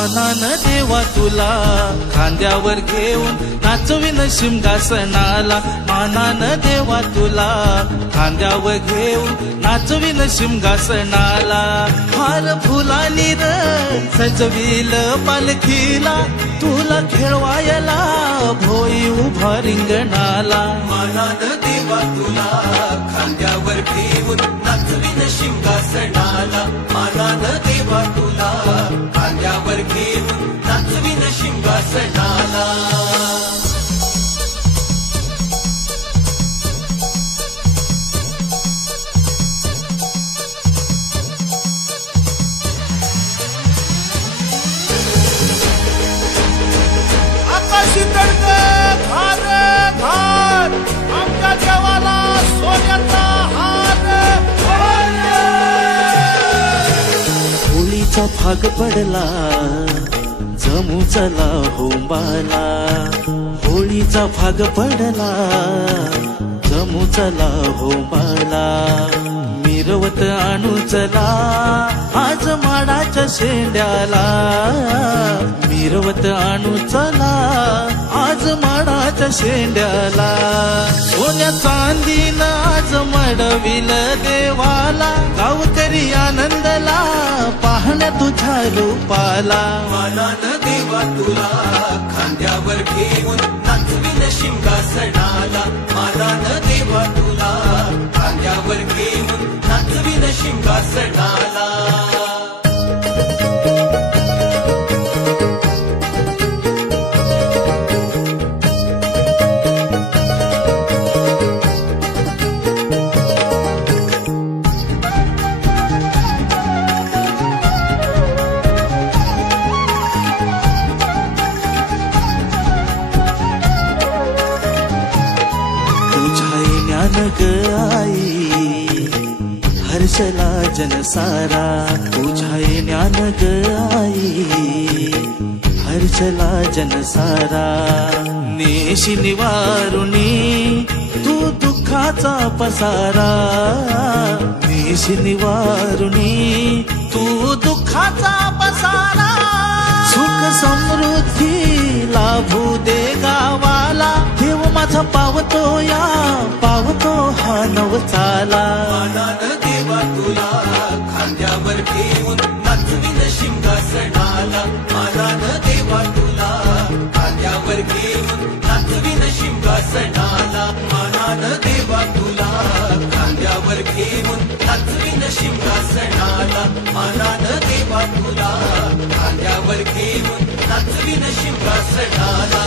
मानान देवा तुला खांद्यावर घेऊन नाचविन सिंहासनाला मानान देवा तुला खांद्यावर घेऊन नाचविन सिंहासनाला हार फुलानी र सजविल पालखीला तुला खेळवायला भोई उभा रिंगणाला मानान देवा तुला खांद्यावर घेऊन नाचविन सिंहासनाला मानान देवा तुला खांद्यावर घेऊन नाचविन सिंहासनाला आकाशी तडक घार घार आमच्या देवाला सोन्याचा हार होळीचा भाग पडला जमू चला होंबाला होळीचा भाग पडला जमू चला होंबाला मिरवत आणू चला आज माडाच्या शेंड्याला मिरवत आणू चला आज माडाच्या शेंड्याला सोन्या चांदीनं आज मडविल देवाला गावकरी आनंदला पाहण्या तुझ्या रूपाला मानान देवा तुला खांद्यावर घेऊन नाचविन सिंहासनाला मानान देवा तुला खांद्यावर घेऊन नाचविन सिंहासनाला ग आई हर्षला जनसारा तुझ्या ज्ञान ग आई हर्षला जनसारा नेशी निवारुणी तू दुःखाचा पसारा नेशी निवारुणी तू दुःखाचा पसारा सुख समृद्धी लाभू दे गावाला देव माझा पावतो या पावतो हा नवचाला मानान देवा तुला खांद्यावर घेऊन नाचविन सिंहासनाला मानान देवा तुला खांद्यावर घेऊन नाचविन सिंहासनाला मानान देवा तुला खांद्यावर घेऊन नाचविन सिंहासनाला मानान देवा तुला खांद्यावर घेऊन नाचविन सिंहासनाला